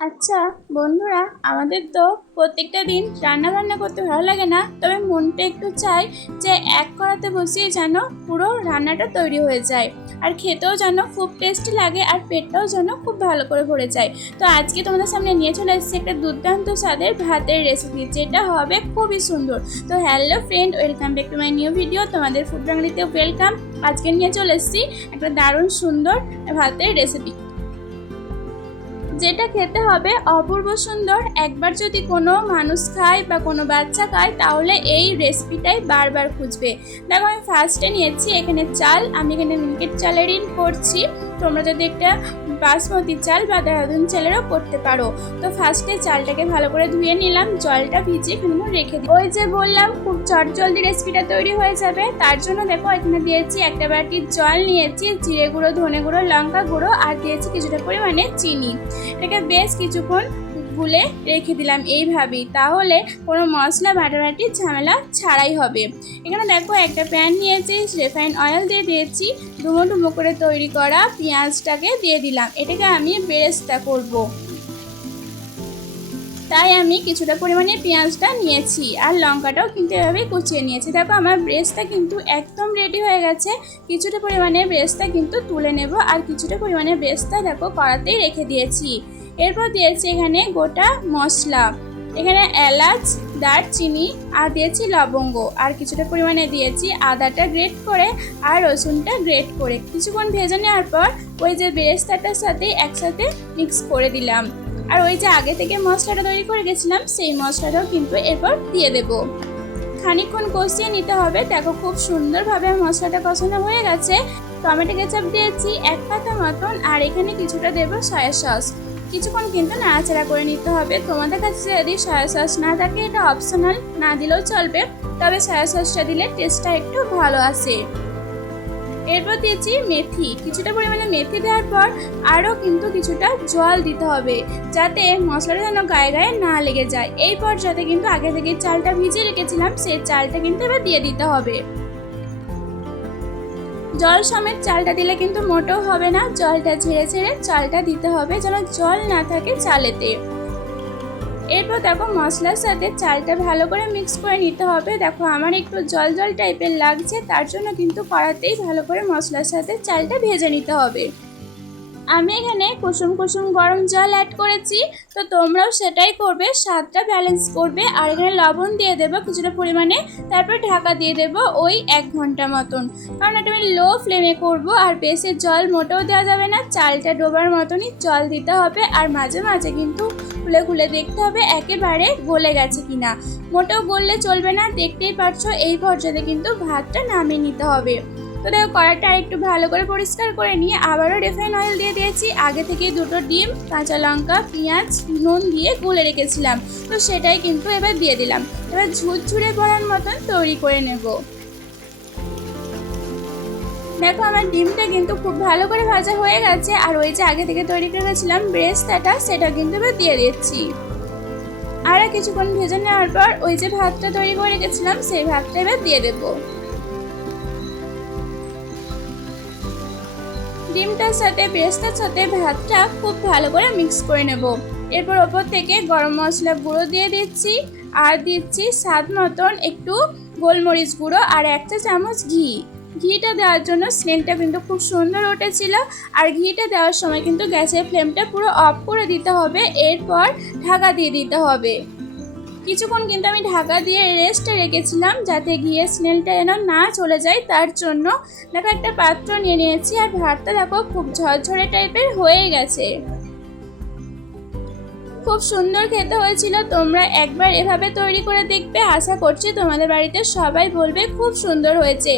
আচ্ছা বন্ধুরা, আমাদের তো প্রত্যেকটা দিন রান্না বান্না করতে ভালো লাগে না, তবে মনটা একটু চাই যে এক কড়াতে বসিয়ে যেন পুরো রান্নাটা তৈরি হয়ে যায়, আর খেতেও যেন খুব টেস্টি লাগে, আর পেটটাও যেন খুব ভালো করে ভরে যায়। তো আজকে তোমাদের সামনে নিয়ে চলে এসেছি একটা দুর্দান্ত স্বাদের ভাতের রেসিপি, যেটা হবে খুবই সুন্দর। তো hello friend, welcome back to my new video. তোমাদের ফুড বাঙালিতে ওয়েলকাম। আজকে নিয়ে চলে এসেছি একটা দারুণ সুন্দর ভাতের রেসিপি, যেটা খেতে হবে অপূর্ব সুন্দর। একবার যদি কোনো মানুষ খায় বা কোনো বাচ্চা খায়, তাহলে এই রেসিপিটাই বারবার খুঁজবে। দেখো, আমি ফার্স্টে নিয়েছি এখানে চাল। আমি এখানে মিনিকেট চালেরই করছি। তোমরা যদি একটা বাসমতি চাল বা দেহরাদুন চালেরও করতে পারো। তো ফার্স্টে চালটাকে ভালো করে ধুয়ে নিলাম, জলটা ভিজিয়ে এখানে রেখে দিই। ওই যে বললাম, খুব চটজলদি রেসিপিটা তৈরি হয়ে যাবে। তার জন্য দেখো, এখানে দিয়েছি একটা বাটির জল, নিয়েছি জিরে গুঁড়ো, ধনে গুঁড়ো, লঙ্কা গুঁড়ো, আর দিয়েছি কিছুটা পরিমাণে চিনি। এটাকে বেশ কিছুক্ষণ গুলে রেখে দিলাম এইভাবেই, তাহলে কোনো মশলা বাটাবাটি ঝামেলা ছাড়াই হবে। এখানে দেখো, একটা প্যান নিয়েছি, রিফাইন্ড অয়েল দিয়ে দিয়েছি, ডুমো ডুমো করে তৈরি করা পেঁয়াজটাকে দিয়ে দিলাম। এটাকে আমি বেরেস্তা করব, তাই আমি কিছুটা পরিমাণে পেঁয়াজটা নিয়েছি, আর লঙ্কাটাও কিন্তু এভাবে কুচিয়ে নিয়েছি। দেখো, আমার ব্রেস্তা কিন্তু একদম রেডি হয়ে গেছে। কিছুটা পরিমাণে ব্রেস্তা কিন্তু তুলে নেব, আর কিছুটা পরিমাণে ব্রেস্তা দেখো কড়াতেই রেখে দিয়েছি। এরপর দিয়েছি এখানে গোটা মশলা, এখানে এলাচ, দারচিনি, আর দিয়েছি লবঙ্গ, আর কিছুটা পরিমাণে দিয়েছি আদাটা গ্রেট করে আর রসুনটা গ্রেট করে। কিছুক্ষণ ভেজে নেওয়ার পর ওই যে বেরেস্তাটার সাথে একসাথে মিক্স করে দিলাম, আর ওই যে আগে থেকে মশলাটা তৈরি করে গেছিলাম, সেই মশলাটাও কিন্তু এরপর দিয়ে দেব। খানিকক্ষণ কষিয়ে নিতে হবে। দেখো, খুব সুন্দরভাবে মশলাটা কষানো হয়ে গেছে। টমেটো কেচাপ দিয়েছি এক পাতা মতন, আর এখানে কিছুটা দেবো সয়া সস। কিছুক্ষণ কিন্তু নাড়াচাড়া করে নিতে হবে। তোমাদের কাছে যদি সয়া সস না থাকে, এটা অপশনাল, না দিলেও চলবে, তবে সয়া সসটা দিলে টেস্টটা একটু ভালো আসে। এরপর দিয়েছি মেথি, কিছুটা পরিমাণে মেথি দেওয়ার পর আরও কিন্তু কিছুটা জল দিতে হবে, যাতে মশলাটা যেন গায়ে গায়ে না লেগে যায়। এই পর্যায়ে কিন্তু আগে থেকে চালটা ভিজিয়ে রেখেছিলাম, সেই চালটা কিন্তু এবার দিয়ে দিতে হবে। জল সমেত চালটা দিলে কিন্তু মোটেও হবে না, জলটা ঝেড়ে ঝেড়ে চালটা দিতে হবে, যেন জল না থাকে চালেতে। এরপর দেখো, মশলার সাথে চালটা ভালো করে মিক্স করে নিতে হবে। দেখো, আমার একটু জল জল টাইপের লাগছে, তার জন্য কিন্তু কড়াতেই ভালো করে মশলার সাথে চালটা ভেজে নিতে হবে। আমি এখানে কুসুম কুসুম গরম জল অ্যাড করেছি, তো তোমরাও সেটাই করবে, স্বাদটা ব্যালেন্স করবে। আর এখানে লবণ দিয়ে দেবো কিছুটা পরিমাণে, তারপর ঢাকা দিয়ে দেবো ওই 1 ঘন্টা মতন, কারণ এটা আমি লো ফ্লেমে করব। আর বেশি জল মোটেও দেওয়া যাবে না, চালটা ডোবার মতনই জল দিতে হবে, আর মাঝে মাঝে কিন্তু খুলে খুলে দেখতে হবে একেবারে গলে গেছে কিনা। মোটেও গললে চলবে না, দেখতেই পারছো। এই পর্যায়ে কিন্তু ভাতটা নামিয়ে নিতে হবে। তো দেখো, কড়াইটা একটু ভালো করে পরিষ্কার করে নিয়ে আবারও রিফাইন অয়েল দিয়ে দিয়েছি। আগে থেকে 2টো ডিম, কাঁচা লঙ্কা, পেঁয়াজ, নুন দিয়ে গুলে রেখেছিলাম, তো সেটাই কিন্তু এবার দিয়ে দিলাম। এবার ঝুরঝুরে পড়ার মতন তৈরি করে নেব। দেখো, আমার ডিমটা কিন্তু খুব ভালো করে ভাজা হয়ে গেছে, আর ওই যে আগে থেকে তৈরি করে রেখেছিলাম ব্রেস্তাটা, সেটা কিন্তু এবার দিয়ে দিচ্ছি। আর কিছুক্ষণ ভেজে নেওয়ার পর ওই যে ভাতটা তৈরি করে রেখেছিলাম, সেই ভাতটা এবার দিয়ে দেবো। ডিমটার সাথে ব্রেস্তার সাথে ভাতটা খুব ভালো করে মিক্স করে নেব। এরপর ওপর থেকে গরম মশলা গুঁড়ো দিয়ে দিচ্ছি, আর দিচ্ছি স্বাদ মতন একটু গোলমরিচ গুঁড়ো, আর 1 চা চামচ ঘি। ঘিটা দেওয়ার জন্য স্মেলটা কিন্তু খুব সুন্দর উঠেছিল। আর ঘিটা দেওয়ার সময় কিন্তু গ্যাসের ফ্লেমটা পুরো অফ করে দিতে হবে, এরপর ঢাকা দিয়ে দিতে হবে। কিছুক্ষণ কিন্তু আমি ঢাকা দিয়ে রেস্টে রেখেছিলাম, যাতে ঘিয়ের স্মেলটা যেন না চলে যায়, তার জন্য। দেখো, একটা পাত্র নিয়ে নিয়েছি, আর ভাতটা দেখো খুব ঝরঝরে টাইপের হয়ে গেছে। খুব সুন্দর খেতে হয়েছিল। তোমরা একবার এভাবে তৈরি করে দেখবে, আশা করছি তোমাদের বাড়িতে সবাই বলবে খুব সুন্দর হয়েছে।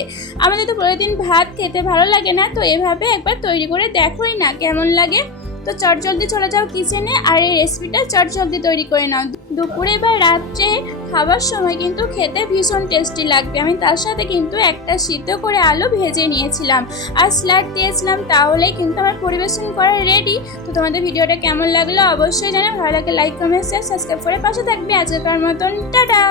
আমাদের তো প্রতিদিন ভাত খেতে ভালো লাগে না, তো এভাবে একবার তৈরি করে দেখোই না কেমন লাগে। তো চটজলদি চলে যাও কিচেনে, আর এই রেসিপিটা চটজলদি তৈরি করে নাও। দুপুরে বা রাত্রে খাবার সময় কিন্তু খেতে ভীষণ টেস্টি লাগবে। আমি তার সাথে কিন্তু একটা সিদ্ধ করে আলু ভেজে নিয়েছিলাম, আর স্যালাড দিয়েছিলাম, তাহলেই কিন্তু আমার পরিবেশন করা রেডি। তো তোমাদের ভিডিওটা কেমন লাগলো অবশ্যই জানাও। ভালো লাগে লাইক, কমেন্ট, শেয়ার, সাবস্ক্রাইব করে পাশে থাকবে। আজকের মতন টাটা।